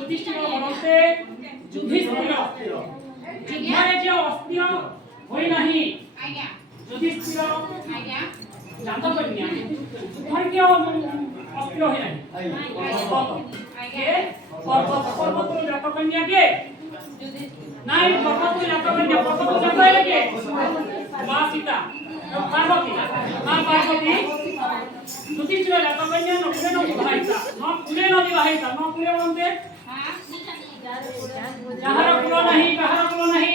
যুধিষ্ঠির বলতে যুধিষ্ঠির যুদ্ধরে যে অস্ত্র হই নাহি যুধিষ্ঠির জানতো কন্যা যুদ্ধরে কি অস্ত্র হই নাহি পর্বত জাত কন্যা কে নাই পর্বত জাত কন্যা পর্বত জাত কে মা সীতা পার্বতী মা পার্বতী যুধিষ্ঠির জাত কন্যা নকুলে নদী বাহিতা নকুলে বলতে যাহার কুল নাহি কাহার কুল নাহি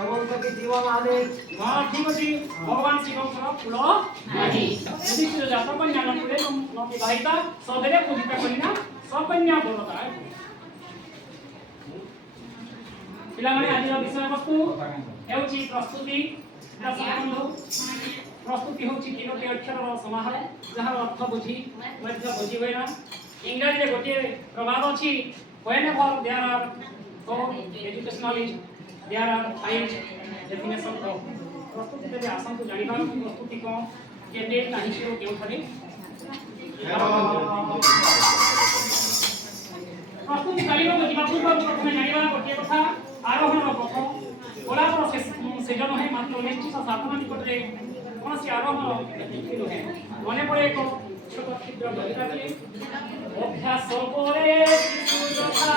এমন তো কি জীবন আছে ঠিক আছে ভগবান শিবଙ୍କର কুল ନାହିଁ ଯୁଧିଷ୍ଠିର ଜାତ କନ୍ୟା ନକୁଳେ ନଦୀ ବାହିତା ସବେରେ ପୂଜିତା କରିନା ସକନ୍ୟା ବରତା ପିଲାମାନେ ଆଜିର ବିଷୟବସ୍ତୁ ହେଉଛି ପ୍ରସ୍ତୁତି ପ୍ରସ୍ତୁତି ହେଉଛି ତିନୋଟି ଅକ୍ଷରର ସମାହାର ଯାହାର ଅର୍ଥ ବୁଝି ମଧ୍ୟ ବୁଝି ହୁଏନା ଇଂରାଜୀରେ ଗୋଟିଏ ପ୍ରବାଦ ଅଛି whenever there are four educationalists there are five definition of ପ୍ରସ୍ତୁତି ତେବେ ଆସନ୍ତୁ ଜାଣିବା ପ୍ରସ୍ତୁତି କ'ଣ କେବେ କାହିଁକି ଓ କେଉଁଠାରେ ପ୍ରସ୍ତୁତି କରିବାକୁ ଯିବା ପୂର୍ବରୁ ପ୍ରଥମେ ଜାଣିବା ଗୋଟିଏ କଥା ଆରୋହଣର ପଥ ଗୋଲାପର ସେଜ ନୁହେଁ ମାତ୍ର ନିଶ୍ଚିତ ସାଧନା ନିକଟରେ କୌଣସି ଆରୋହଣ ନୁହେଁ ମନେ ପଡ଼େ ଏକ ଛୋଟ କ୍ଷୁଦ୍ର କବିତାଟିଏ ଅଭ୍ୟାସ ପରେ ଯଥା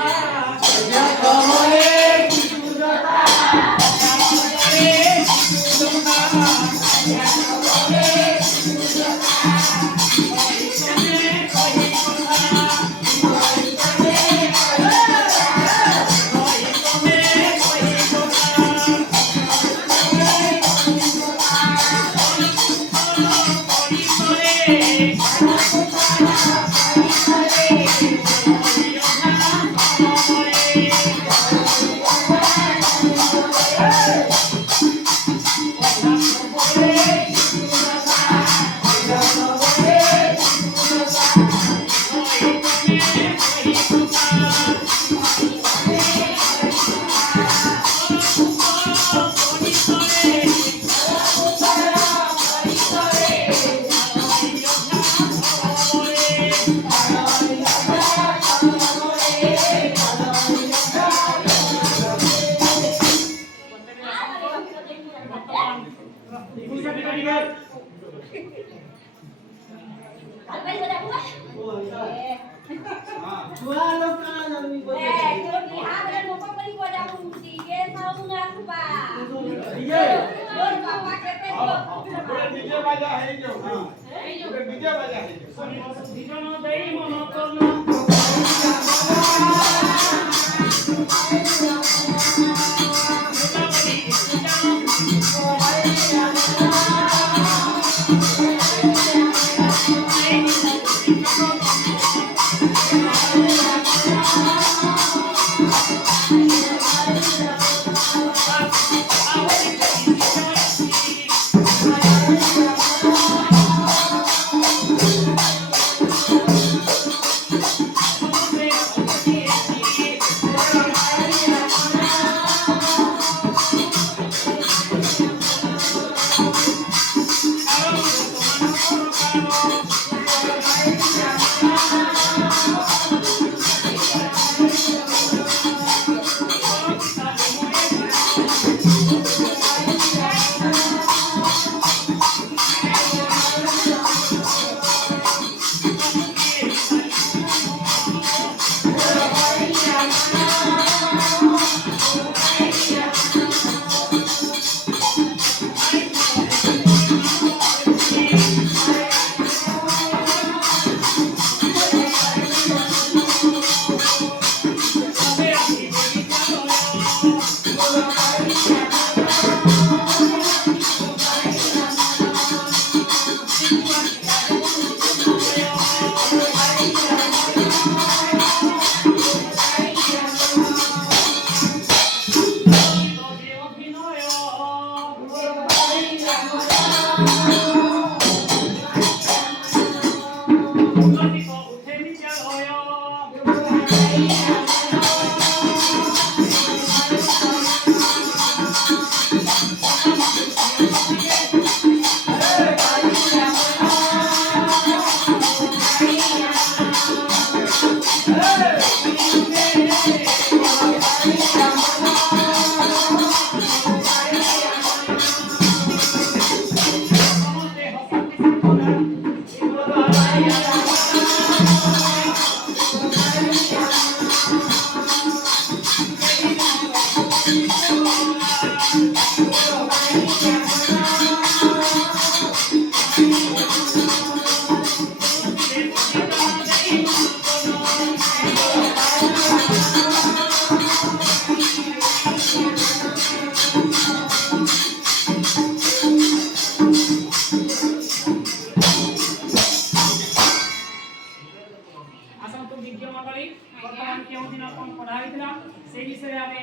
विषय आमे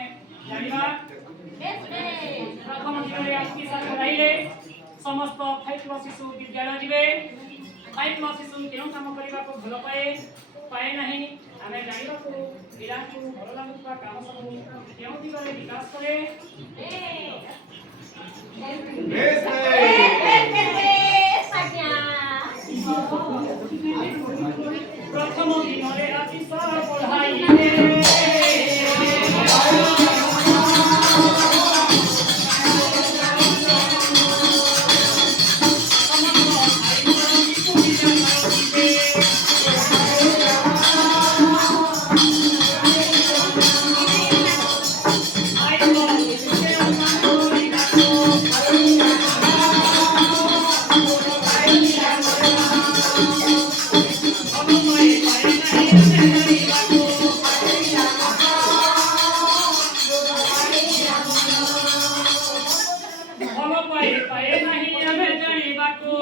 जानिबा प्रथम दिनरे आस्ति साथ पढाइले समस्त 5 क्लास शिशु विद्यालय जिवे 5 क्लास शिशु केउ काम करिबा को भलो पाए नाही आमे जानिबा को पिला को भलो लागुवा काम सब केउ दिगरे विकास करे प्रथम दिनरे आस्ति साथ पढाइले पाए नहीं हमें जानिबा को